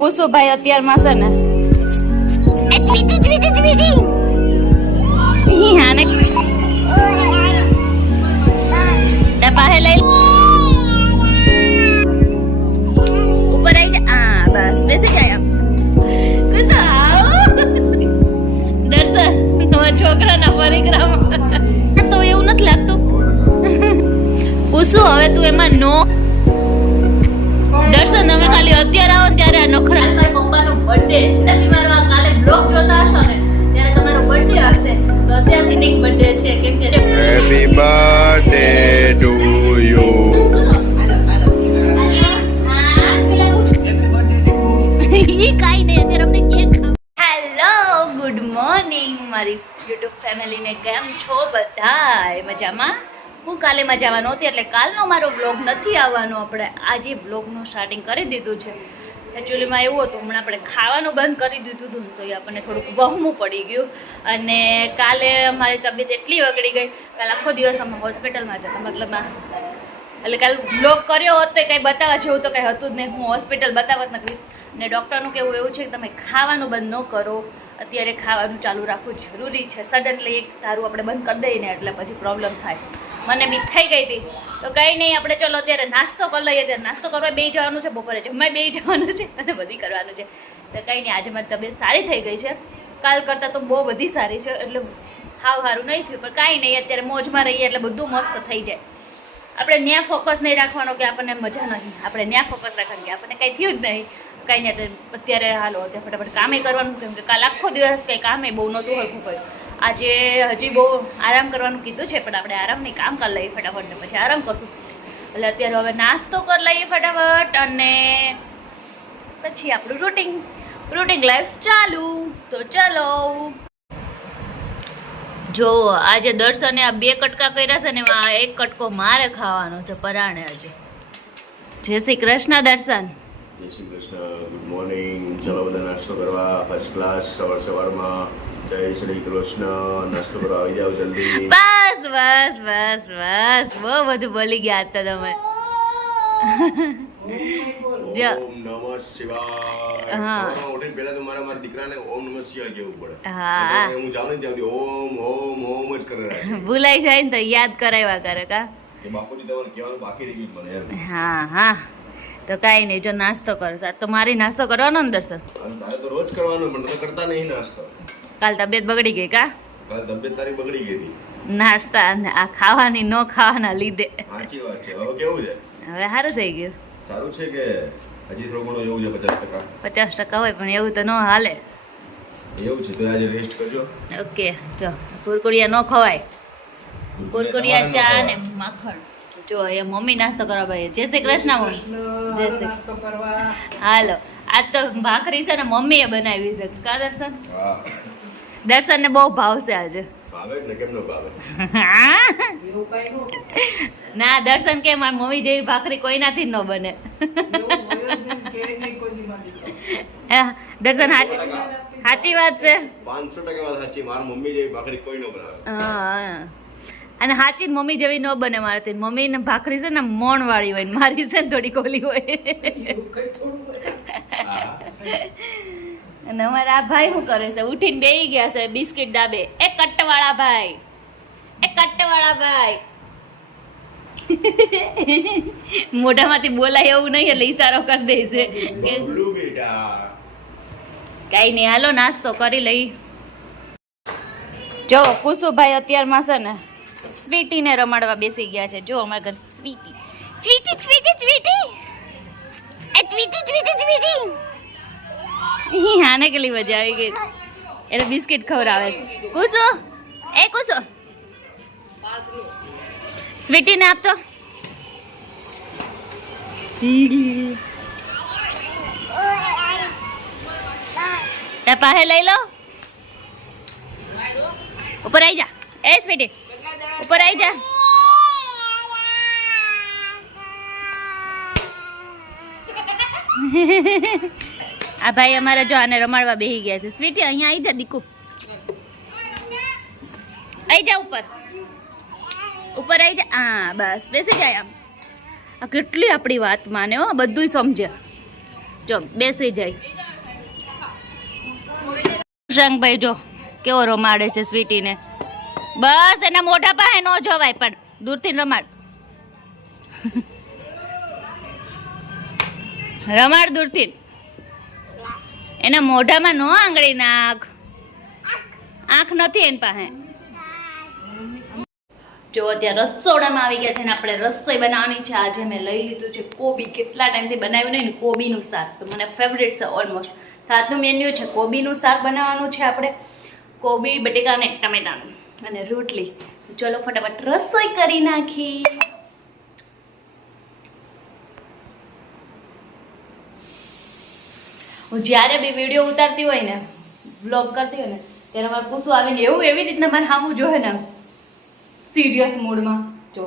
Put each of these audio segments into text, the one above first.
કુસુભાઈ અત્યારમાં છે ને આને પાસે લઈ ઉપર આવી જા. બસ બેસી જાય. દર્શન તમારા છોકરાના પરિક્રમા તો એવું નથી લાગતું. કુસુ હવે તું એમાં નો દર્શન અમે ખાલી અત્યારે આવો ત્યારે આ નખરા. પપ્પાનો બર્થડે છે બીમાર કાલે બ્લોગ જોતા હશો ને ત્યારે તમારો બર્થડે હશે તો અત્યારથી એક બર્થડે છે કેમ કે હેપી બર્થડે ટુ યુ. ઈ કાઈ નહીં અત્યારે અમને કેક ખાવ. હેલો ગુડ મોર્નિંગ મારી યુટ્યુબ ફેમિલીને કેમ છો બધાય મજામાં? હું કાલે મજામાં નહોતી એટલે કાલનો મારો વ્લોગ નથી આવવાનો. આપણે આજે વ્લોગનું સ્ટાર્ટિંગ કરી દીધું છે. એકચ્યુઅલીમાં એવું હતું હમણાં આપણે ખાવાનું બંધ કરી દીધું હતું તો એ આપણને થોડુંક વહમું પડી ગયું અને કાલે મારી તબિયત એટલી બગડી ગઈ. કાલે આખો દિવસ અમે હોસ્પિટલમાં જતા મતલબમાં એટલે કાલે વ્લોગ કર્યો હોત તો કંઈ બતાવવા જેવું તો કંઈ હતું જ નહીં. હું હોસ્પિટલ બતાવત નથી ને ડૉક્ટરનું કહેવું એવું છે કે તમે ખાવાનું બંધ ન કરો, અત્યારે ખાવાનું ચાલુ રાખવું જરૂરી છે. સડનલી એક તારું આપણે બંધ કરી દઈએ ને એટલે પછી પ્રોબ્લેમ થાય. મને બી થઈ ગઈ હતી તો કંઈ નહીં આપણે ચલો અત્યારે નાસ્તો કરી લઈએ. ત્યારે નાસ્તો કરવા બેસી જવાનું છે, બપોરે જમવા બેસી જવાનું છે અને બધી કરવાનું છે. તો કંઈ નહીં આજે મારી તબિયત સારી થઈ ગઈ છે કાલ કરતાં તો બહુ બધી સારી છે. એટલે હાવ સારું નહીં થયું પણ કાંઈ નહીં અત્યારે મોજમાં રહીએ એટલે બધું મસ્ત થઈ જાય. આપણે ત્યાં ફોકસ નહીં રાખવાનો કે આપણને મજા નહીં, આપણે ત્યાં ફોકસ રાખવાનું કે આપણને કાંઈ થયું જ નહીં. કાંઈ નહીં અત્યારે હાલો અત્યારે ફટાફટ કામે કરવાનું કેમ કે કાલ આખો દિવસ કંઈ કામે બહુ નહોતું હરખું કર્યું. આજે હજી બહુ આરામ કરવાનું કીધું છે પણ આપણે આરામ નહીં કામ કરી લઈએ ફટાફટ ને પછી આરામ કરશું. એટલે અત્યારે હવે નાસ્તો કરી લઈએ ફટાફટ અને પછી આપણું રૂટિન લાઈફ ચાલુ. તો ચલો જો આજે દર્શને આ 2 કટકા કર્યા છે ને એમાં 1 કટકો મારે ખાવાનો છે પરાણે. આજે જય શ્રી કૃષ્ણ દર્શન. જય શ્રી કૃષ્ણ. Good morning. ચલો બધા નાસ્તો કરવા ફર્સ્ટ ક્લાસ સવારમાં. જય શ્રી કૃષ્ણ. નાસ્તો કરવા આવી જાવ જલ્દી. બસ બસ બસ બસ બહુ બધું બોલી ગયા તો તમે. ઓમ નમઃ શિવાય. સવારમાં ઉઠીને પહેલા તો મારા દીકરાને ઓમ નમઃ શિવાય કહેવું પડે. હા હું જાઉં ને ત્યાંથી ઓમ ઓમ ઓમ જ કરે રાખે. ભૂલાઈ જાય ને તો યાદ કરાવ્યા કરે કા કે બાપુજી તમારે કહેવાનું બાકી રહી ગયું મને એમ. હા હા તો કાંઈ નહીં જો નાસ્તો કરો સાત તો મારી નાસ્તો કરવાનો ને દર્શન. તારે તો રોજ કરવાનો પણ તમે કરતા નહીં નાસ્તો. કાલ તબિયત બગડી ગઈ કા? કાલ તબિયત તારી બગડી ગઈ હતી નાસ્તા અને આ ખાવાની ન ખાવાના લીધે. સાચી વાત છે. હવે કેવું છે? હવે સારું થઈ ગયું. સારું છે કે હજી થોડું ઘણું એવું છે? 50% 50% હોય પણ એવું તો ન હાલે. એવું છે તો આજે રેસ્ટ કરજો. ઓકે જો કુરકુરિયા ન ખવાય. કુરકુરિયા ચા ને માખણ. જો અહીંયા મમ્મી નાસ્તો કરવા ભાઈ. જય શ્રી કૃષ્ણ મમ્મી. જય શ્રી હાલો આજ તો ભાખરી છે ને મમ્મીએ બનાવી છે કા દર્શન? હા દર્શન ને બહુ ભાવશે આજે. ભાવે ને કેમ નો ભાવે? ના દર્શન કે મારી મમ્મી જેવી ભાખરી કોઈનાથી જ ન બને. દર્શન સાચી વાત છે. 500% વાત સાચી. મારી મમ્મી જેવી ભાખરી કોઈ નો બનાવે. હા અને સાચી મમ્મી જેવી ન બને મારાથી. મમ્મી ને ભાખરી છે ને મોણ વાળી હોય મારી છે ને થોડી કોલી હોય. અને અમારા આ ભાઈ શું કરે છે? ઉઠીને બેસી ગયા છે બિસ્કિટ દાબે. એ કટ્ટવાળા ભાઈ. મોઢામાંથી બોલાય એવું નહીં એટલે ઈશારો કરી દે છે કે કઈ નહીં હાલો નાસ્તો કરી લઈ. જો કુસુભાઈ અત્યારમાં છે ને સ્વીટીને રમાડવા બેસી ગયા છે. જો અમારા ઘર સ્વીટી આને કેટલી મજા આવી ગઈ. એટલે બિસ્કિટ ખવડાવે છે. કુસુ સ્વીટીને આપતો. પાસે લઈ લો. ઉપર આવી જા. એ સ્વીટી ઉપર આવી જા. આ ભાઈ અમારે જો આને રમાડવા બેસી ગયા છે. સ્વીટી અહીંયા આવી જા. દીકુ આવી જા ઉપર આવી જા. હા બસ બેસી જાય. આમ આ કેટલી આપણી વાત માને હો, બધું સમજે. જો બેસી જાય. કૃષાંકભાઈ જો કેવો રમાડે છે સ્વીટીને. બસ એના મોઢા પાસે ન જવાય પણ દૂરથી રમાડ. રમાડ દૂરથી. એના મોઢામાં નો આંગળી નાખ. આંખ નથી એની પાસે. જો અત્યારે રસોડામાં આવી ગયા છે ને આપણે રસોઈ બનાવવાની છે. આજે મેં લઈ લીધું છે કોબી. કેટલા ટાઈમથી બનાવ્યું નહીં ને કોબીનું શાક, તો મને ફેવરેટ છે ઓલમોસ્ટ. આજનું મેન્યુ છે કોબીનું શાક બનાવવાનું છે આપણે. કોબી, બટેકા અને ટમેટાનું અને રોટલી. ચલો ફટાફટ રસોઈ કરી નાખી. હું જ્યારે બી વિડીયો ઉતારતી હોય ને, વ્લોગ કરતી હોય ને, ત્યારે મારે પૂછવું આવીને એવું એવી રીતના મારે સામું જોવે ને, સિરિયસ મૂડમાં જો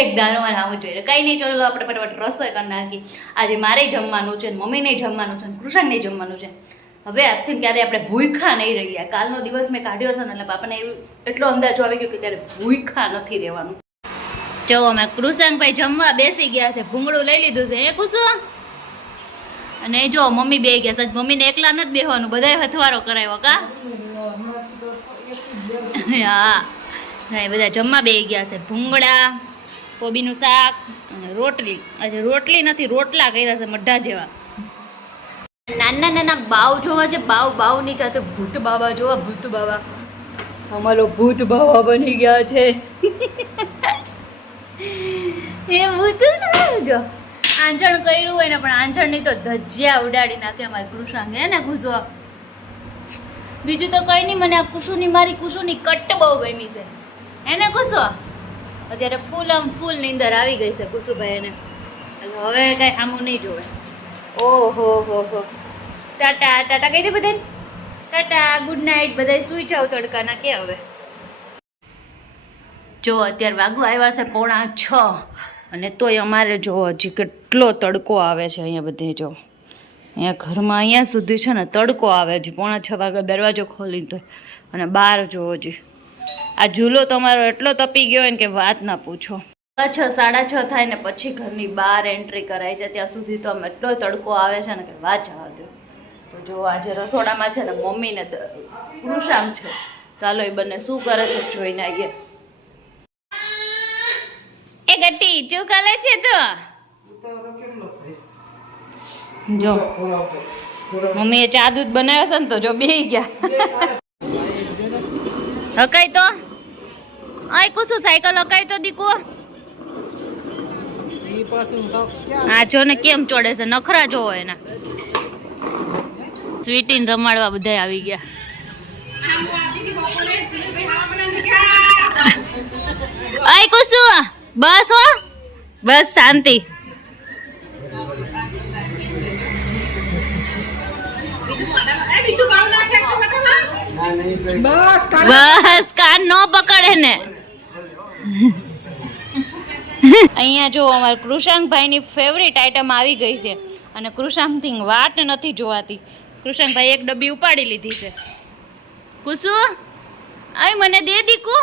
એક દારો મારે સામું જોઈએ. કંઈ નહીં, ચલો આપણે ફટાફટ રસોઈ કરી નાખી. આજે મારે જમવાનું છે, મમ્મીને જમવાનું છે, કૃષાને જમવાનું છે. હવે આજથી ક્યારે આપણે ભૂખ્યા નહીં રહ્યા. કાલનો દિવસ મેં કાઢ્યો છે ને એટલે બાપાને એટલો અંદાજો આવી ગયો કે ત્યારે ભૂખ્યા નથી રહેવાનું. જો અમે કૃષાંકભાઈ જમવા બેસી ગયા છે. ભૂંગળું લઈ લીધું છે એ કુસુ. અને જો મમ્મી બે ગયા છે. મમ્મીને એકલા નથી બેસવાનું, બધાય હથવારો કરાવ્યો કા. હા એ બધા જમવા બે ગયા છે. ભૂંગળા, કોબીનું શાક અને રોટલી. આજે રોટલી નથી, રોટલા કર્યા છે મઢા જેવા. નાના નાના બાવ જોવા છે. બાવની સાથે ભૂત બાબા જોવા. ભૂત બાબા અમારો ભૂત બાબા બની ગયા છે. એ ભૂત જો આંચણ કર્યું હોય ને, પણ આંચણની તો ધજ્યા ઉડાડી નાખે અમારી કૃષાંગ. હે ને કુસો? બીજું તો કંઈ નહીં, મને આ કુશુની મારી કુશુની કટ બહુ ગમી છે. હે ને કુસો? અત્યારે ફૂલ નીંદર આવી ગઈ છે કુસુભાઈ એને. હવે કાંઈ સામું નહીં જોવે. ઓહો હો હો. ટાટા કહી દે બધાને. Tata, good night. બધા સુઈ જાવ તડકાના કે. હવે જો અત્યારે વાગુ આવ્યા છે 5:45 અને તોય અમારે જો હજી કેટલો તડકો આવે છે અહીંયા બધે. જો અહીંયા ઘરમાં અહીંયા સુધી છે ને તડકો આવે છે. 5:45 વાગે દરવાજો ખોલી તો. અને બહાર જો હજી આ ઝૂલો તમારો એટલો તપી ગયો હોય ને કે વાત ના પૂછો. 6, 6:30 થાય ને પછી ઘરની બહાર એન્ટ્રી કરાય છે. ત્યાં સુધી તો આમ એટલો તડકો આવે છે ને કે વાત જવા દો. તો જો આજે રસોડામાં છે ને મમ્મી ને કૃષાંક છે. ચાલો એ બંને શું કરે છે જોઈને આવીએ. એ ગટ્ટી શું કરે છે તું? જો મમ્મીએ ચા દૂધ બનાવ્યો છે ને તો જો બેહી ગયા. હકાઈ તો આય કુસુ સાયકલ હકાઈ તો દીકુ. આ જો ને કેમ ચોડે છે, નખરા જોવો એના. સ્વીટીને રમાડવા બધા આવી ગયા. આય કુસુ બસ હો, બસ શાંતિ. બસ કાન નો પકડે ને. અહીંયા જો અમારે કૃષાંકભાઈની ફેવરિટ આઈટમ આવી ગઈ છે અને કૃષાંકથી વાટ નથી જોવાતી. કૃષાંકભાઈ એક ડબ્બી ઉપાડી લીધી છે. કુસુ આય મને દે દીકુ.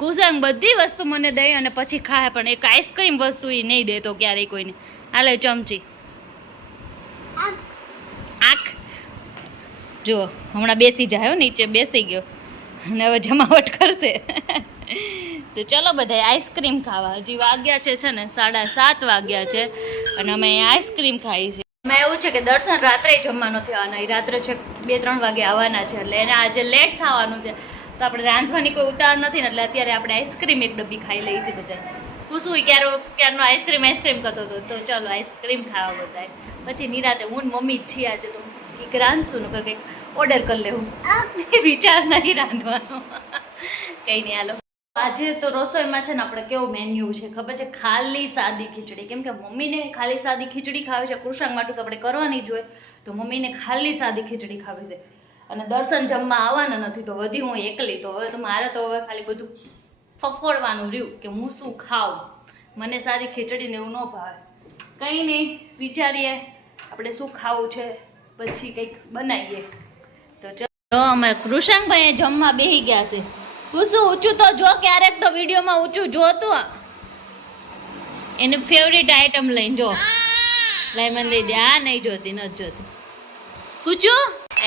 કુષાંક બધી વસ્તુ મને દે અને પછી ખાય, પણ એક આઈસ્ક્રીમ વસ્તુ એ નહીં દેતો ક્યારેય કોઈને. હાલે ચમચી આખ જો હમણાં બેસી જાય નીચે, બેસી ગયો અને હવે જમાવટ કરશે. તો ચલો બધા આઈસ્ક્રીમ ખાવા. હજી વાગ્યા છે ને 7:30 વાગ્યા છે અને અમે આઈસ્ક્રીમ ખાઈ છે. એમાં એવું છે કે દર્શન રાત્રે જમવાનો થવાના, રાત્રે છે 2-3 વાગે આવવાના છે એટલે એને આજે લેટ થવાનું છે. તો આપણે રાંધવાની કોઈ ઉતાર નથી ને એટલે અત્યારે આપણે આઈસ્ક્રીમ એક ડબ્બી ખાઈ લઈએ છીએ બધા. કુસુ ક્યારનો આઈસ્ક્રીમ કરતો હતો. તો ચલો આઈસ્ક્રીમ ખાવા બધા. પછી નિરાતે હું મમ્મી જ છીએ આજે, તો કંઈક રાંધશું નકર કંઈક ઓર્ડર કરી લેવું. વિચાર નહીં રાંધવાનો. કંઈ નહીં હાલો. આજે તો રસોઈમાં છે ને આપણે કેવો મેન્યુ છે ખબર છે? ખાલી સાદી ખીચડી. કેમ કે મમ્મીને ખાલી સાદી ખીચડી ખાવી છે, કૃષાંક માટે તો આપણે કરવાની જ હોય. તો મમ્મીને ખાલી સાદી ખીચડી ખાવી છે અને દર્શન જમવા આવવાના નથી, તો વધી હું એકલી. તો હવે તો મારે તો હવે ખાલી બધું ફફોડવાનું રહ્યું કે હું શું ખાઉં. મને સાદી ખીચડીને એવું ન ભાવે. કંઈ નહીં, વિચારીએ આપણે શું ખાવું છે પછી કંઈક બનાવીએ. તો ચલો અમારે કૃષાંકભાઈ જમવા બેસી ગયા છે. કુસુ ઊંચું તો જો, ક્યારેક તો વિડીયોમાં ઊંચું જોતું. એની ફેવરિટ આઈટમ લઈને જો લઈ મને દઈ દે. આ નહીં જોતી, નથી જોતી. કૂચું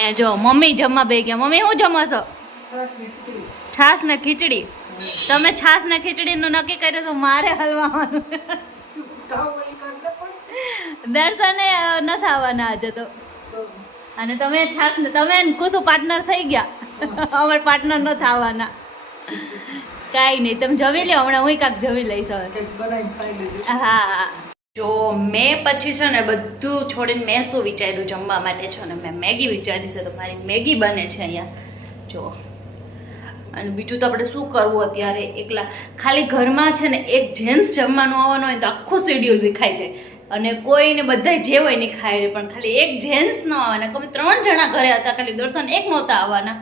એ જો મમ્મી જમવા બે ગયા. મમ્મી શું જમો છો? છાસ ને ખીચડી. તમે છાસ ને ખીચડીનું નક્કી કર્યું તો મારે હલવાનું. દર્શને નથી આવવાના આજે તો. અને તમે છાસ ને તમે કુશું પાર્ટનર થઈ ગયા. અમાર પાર્ટનર નથી આવવાના. કાંઈ નહીં, તમે જમી લો. હમણાં હું કાંક જમી લઈશ હવે. હા જો મેં પછી છે ને બધું છોડીને મેં શું વિચાર્યું જમવા માટે છે ને મેં મેગી વિચારી છે. તો મારી મેગી બને છે અહીંયા જો. અને બીજું તો આપણે શું કરવું અત્યારે એકલા. ખાલી ઘરમાં છે ને એક જેન્ટ્સ જમવાનું આવવાનું હોય તો આખું શેડ્યુલ વિખાઈ જાય. અને કોઈને બધા જે હોય ને ખાઈ લે. પણ ખાલી એક જેન્ટ્સ ન આવવાના. અમે 3 જણા ઘરે હતા, ખાલી દર્શન એક નહોતા આવવાના.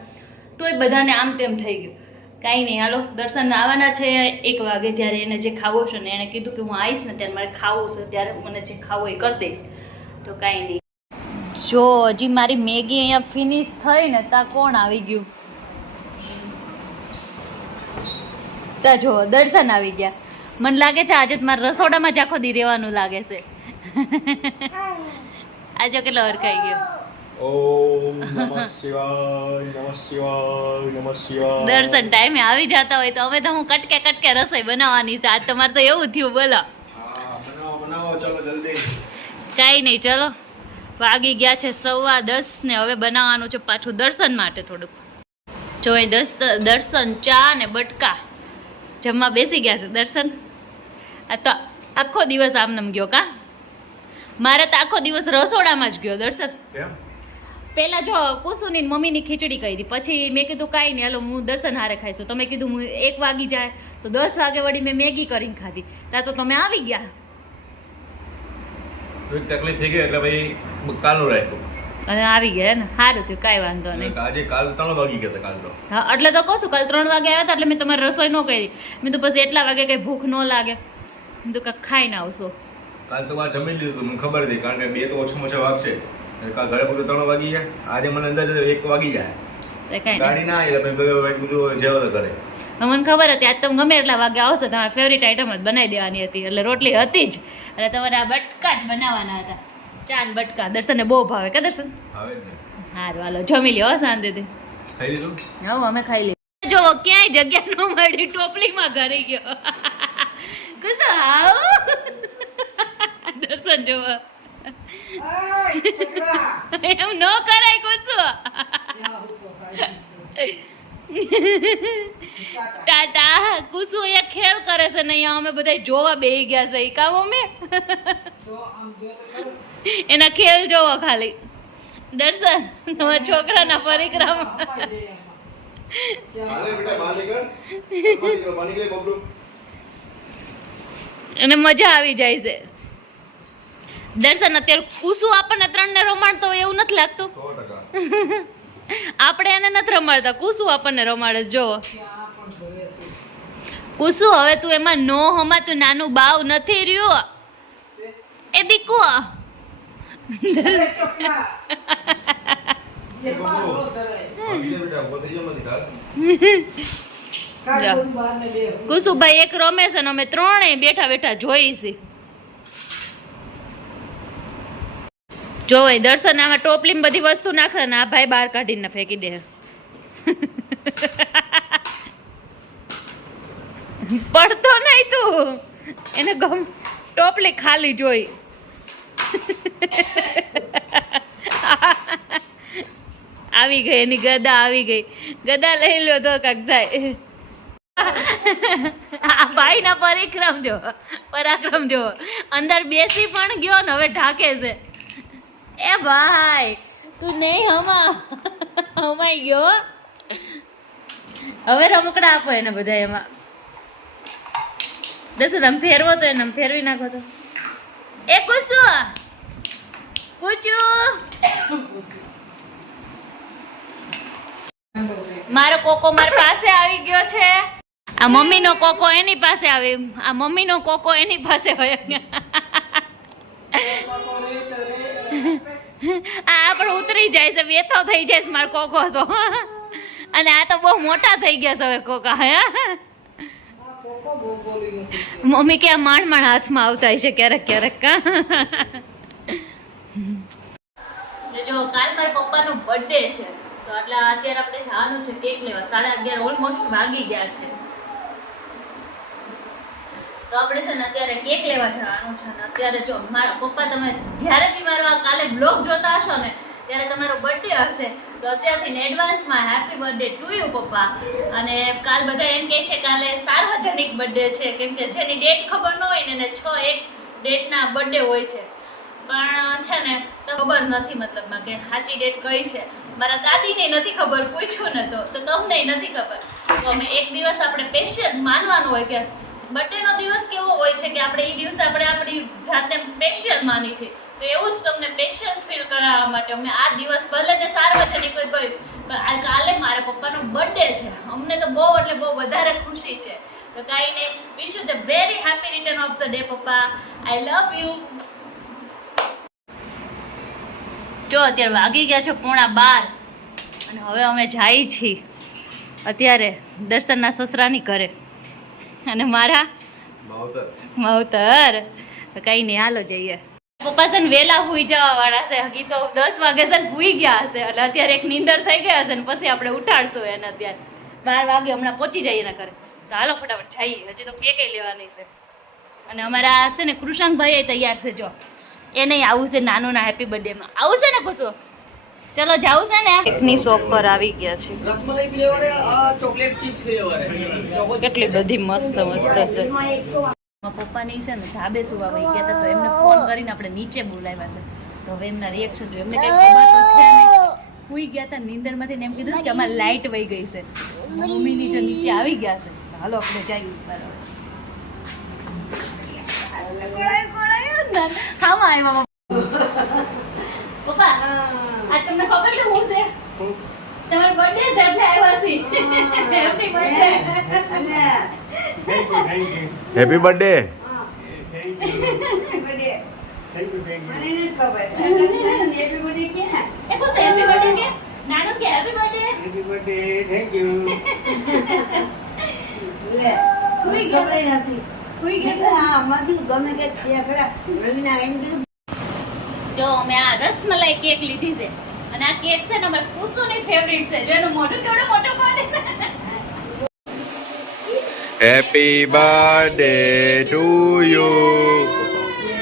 તો એ બધાને આમ તેમ થઈ ગયું. કાંઈ નહીં, હાલો દર્શન આવવાના છે 1 વાગે. ત્યારે એને જે ખાવું છે ને એણે કીધું કે હું આવીશ ને ત્યારે મારે ખાવું છે, ત્યારે મને જે ખાવું એ કરી દઈશ. તો કાંઈ નહીં. જો હજી મારી મેગી અહીંયા ફિનિશ થઈ ને ત્યાં કોણ આવી ગયું? તા જો દર્શન આવી ગયા. મને લાગે છે આજે મારા રસોડામાં જ આખો દી રહેવાનું લાગે છે. આજે કેટલો હરખાઈ ગયો. ઓમ નમઃ શિવાય, નમઃ શિવાય, નમઃ શિવાય. દર્શન ટાઈમે આવી જતા હોય તો હવે તો હું કટકે રસોઈ બનાવવાની છે. આજ તમારે તો એવું થયું બોલો. હા, બનાવો ચલો જલ્દી. કાંઈ નહીં, ચલો વાગી ગયા છે 10:15 ને હવે બનાવવાનું છે પાછું દર્શન માટે થોડુંક. જો એ દર્શન ચા ને બટકા જમવા બેસી ગયા છે. દર્શન આ તો આખો દિવસ આમનામ ગયો કા? મારે તો આખો દિવસ રસોડામાં જ ગયો. દર્શન કેમ? પહેલાં જો કુસુની મમ્મીની ખીચડી કરી, પછી મેં કીધું કાંઈ નહીં હાલો હું દર્શન હારે ખાઈશું. તમે કીધું હું 1 વાગી જાય તો 10 વાગે વળી મેં મેગી કરીને ખાધી. ત્યાં તો તમે આવી ગયા. થોડીક તકલીફ થઈ ગઈ એટલે ભાઈ કાલનું રાખ્યું. અને આવી ગયા ને સારું થયું, કાંઈ વાંધો નહીં. આજે કાલ 3 વાગી ગયા હતા કાલ તો. હા એટલે તો કહું છું કાલ 3 વાગે આવ્યા હતા એટલે મેં તમારી રસોઈ ન કરી. મેં તો પછી એટલા વાગે કંઈ ભૂખ ન લાગે, મેં તો કાંઈક ખાઈને આવશો. કાલ તો મારે જમી લીધું મને ખબર હતી, કારણ કે 2 તો ઓછામાં ઓછા વાગશે. કાલ ઘરે પૂરું 3 વાગી ગયા. આજે મને અંદર 1 વાગી જાય. ગાડી ના આવી એટલે બધું જેવો તો કરે. મને ખબર હતી આજ તમે ગમે એટલા વાગે આવશો તમારી ફેવરિટ આઈટમ જ બનાવી દેવાની હતી. એટલે રોટલી હતી જ એટલે તમારે આ બટકા જ બનાવવાના હતા. ચા ને બટકા દર્શનને બહુ ભાવે કે દર્શન? આવે જ ને. સારું હાલો જમી લ્યો શાંતિથી. ખાઈ લીધું? હા અમે ખાઈ લીધું. જો ક્યાંય જગ્યા ન મળી, ટોપલીમાં ઘરે ગયો. કુસો આવ દર્શન જો એમ ન કરાય કુસો. ટાટા કુસુ અહીંયા ખેલ કરે છે ને અહીંયા અમે બધા જોવા બેહી ગયા છે. કામ અમે એના ખેલ જોવો ખાલી. દર્શન તમારા છોકરાના પરિક્રમા. અને મજા આવી જાય છે. દર્શન અત્યારે કુસુ આપણને 3 ને રમાડતો હોય એવું નથી લાગતું? 100%. આપણે એને નથી રમાડતા, કુસુ આપણને રમાડે. જો કુસુ હવે તું એમાં નો હમા, તું નાનું બાવ નથી રહ્યું એ દીકુ. કુસુભાઈ એક રમે છે ને અમે 3 બેઠા બેઠા જોઈ છે. જો દર્શન આમાં ટોપલીમાં બધી વસ્તુ નાખે ને આ ભાઈ બહાર કાઢીને ફેંકી દે. પડતો નહીં તું એને ટોપલી ખાલી જોઈ. આવી ગઈ એની ગદા આવી ગઈ. ગદા લઈ લો તો કાક થાય. આ ભાઈના પરાક્રમ જો અંદર બેસી પણ ગયો ને હવે ઢાકે છે. એ ભાઈ તું નહીં હમાઈ ગયો. હવે રમકડા આપો એને બધા. એમાં દર્શન આમ ફેરવો તો એને ફેરવી નાખો તો. એ કુસુ મારો કોકો મારી પાસે આવી ગયો છે. આ મમ્મીનો કોકો એની પાસે આવી, આ મમ્મીનો કોકો એની પાસે હોય. આ પણ ઉતરી જાય છે, વેતો થઈ જાય છે મારો કોકો તો. અને આ તો બહુ મોટા થઈ ગયા છે હવે કોકા. હે મમ્મી કે આ માંડ હાથમાં આવતા હશે ક્યારેક ક્યારેક કા જો કાલ મારા પપ્પાનો બર્થડે છે તો એટલે અત્યારે આપણે જવાનું છે કેક લેવા 11:30 ઓલમોસ્ટ વાગી ગયા છે તો આપણે છે ને અત્યારે કેક લેવા જવાનું છે ને અત્યારે જો મારા પપ્પા તમે જ્યારે બી મારો આ કાલે બ્લોગ જોતા હશો ને ત્યારે તમારો બર્થડે હશે તો અત્યારથી એડવાન્સમાં હેપી બર્થડે ટુ યુ પપ્પા અને કાલ બધા એમ કહે છે કાલે સાર્વજનિક બર્થડે છે કેમ કે જેની ડેટ ખબર ન હોય ને એને 6-1 ડેટના બર્થડે હોય છે પણ છે ને તો ખબર નથી મતલબમાં કે સાચી ડેટ કઈ છે મારા દાદીને નથી ખબર પૂછ્યું ને તો તમને નથી ખબર તો અમે એક દિવસ આપણે સ્પેશિયલ માનવાનું હોય કે બર્થડેનો દિવસ કેવો હોય છે કે આપણે એ દિવસે આપણે આપણી જાતને સ્પેશિયલ માની છે તો એવું જ તમને સ્પેશિયલ ફીલ કરાવવા માટે અમે આ દિવસ ભલે ને સાર્વજનિક કોઈ પણ આ કાલે મારા પપ્પાનો બર્થડે છે અમને તો બહુ એટલે બહુ વધારે ખુશી છે તો કાંઈ નહીં wish you the very happy return of the day પપ્પા આઈ લવ યુ જો અત્યારે વાગી ગયા છે 11:30 અને હવે અમે જઈએ છીએ અત્યારે દર્શનના સસરાની ઘરે અને મારા માવતર તો કઈ નહીં હાલો જઈએ પપ્પા છે ને વહેલા હુઈ જવા વાળા છે હજી તો 10 વાગે છે ને હુઈ ગયા હશે એટલે અત્યારે એક નીંદર થઈ ગયા હશે ને પછી આપણે ઉઠાડશું એને અત્યારે 12 વાગે હમણાં પહોંચી જઈએ એના ઘરે તો હાલો ફટાફટ જઈએ હજી તો કેક લેવાની છે અને અમારા છે ને કૃષાંકભાઈ તૈયાર છે જો એ નહીં આવું છે નાનું ના હેપી બર્થડેમાં આવું છે ને કુશું ચલો જાવું છે ને કેકની શોપ પર આવી ગયા છે rasmalai flavour chocolate chips flavour કેટલી બધી મસ્ત મસ્ત છે પપ્પાની છે ને ધાબે સુવા વહી ગયા હતા તો એમને ફોન કરીને આપણે નીચે બોલાવ્યા છે તો હવે એમના રિએક્શન જો એમને કઈ ખબર તો છે નહીં સુઈ ગયા હતા નીંદરમાંથી ને એમ કીધું કે અમારી લાઈટ વહી ગઈ છે મમ્મીની જો નીચે આવી ગયા છે હાલો આપણે જઈએ હામાં આવ્યા પપ્પા આ તમને ખબર છે હું છે તમારો બર્થડે છે એટલે આવ્યા છે હેપી બર્થડે હેપી બર્થડે જો મેં આ રસમલાઈ કેક લીધી છે અને આ કેક છે ને અમાર કુસુની ફેવરિટ છે જેનો મોઢું કેવડો મોટો પાડે happy birthday to you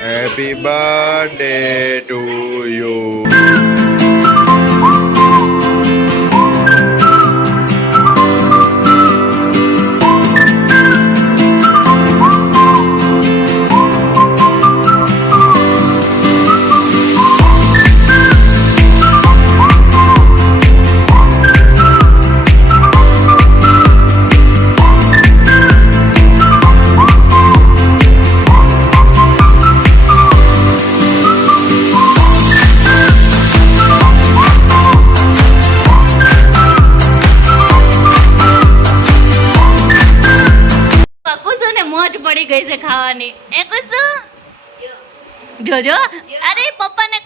happy birthday to you પડી ગઈ છે ખાવાની એ કુસુ જોજો અરે પપ્પાને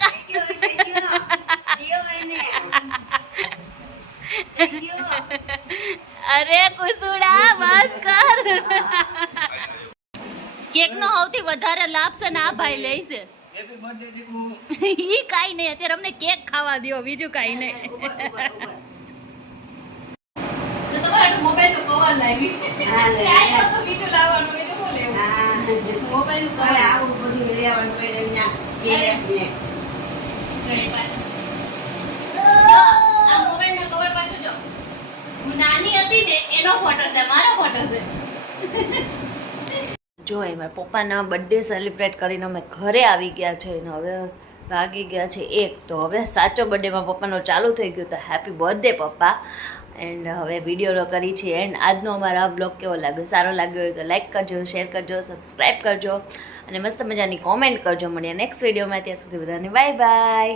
અરે કુસુડા બસ કર કેક નો સૌથી વધારે લાભ છે ને આ ભાઈ લે છે ઈ કાઈ નહીં અત્યારે અમને કેક ખાવા દો બીજું કાઈ નહીં મોબાઈલ નું કવર લાવી કાઈ તો બીજું લાવવાનું એ તો બોલે મોબાઈલ નું કવર આવું બધું લેવાનું કે આ મોબાઈલ નું કવર પાછું જો હું નાની હતી ને એનો ફોટો છે મારો ફોટો છે જો એ મારા પપ્પાના બર્થડે સેલિબ્રેટ કરીને અમે ઘરે આવી ગયા છે અને હવે વાગી ગયા છે 1 તો હવે સાચો બર્થડેમાં પપ્પાનો ચાલુ થઈ ગયો તો હેપી બર્થડે પપ્પા એન્ડ હવે વિડીયો કરી છે એન્ડ આજનો અમારા બ્લોગ કેવો લાગ્યો સારો લાગ્યો હોય તો લાઈક કરજો શેર કરજો સબસ્ક્રાઈબ કરજો અને મસ્ત મજાની કોમેન્ટ કરજો મળીએ નેક્સ્ટ વિડીયોમાં ત્યાં સુધી બધાને બાય બાય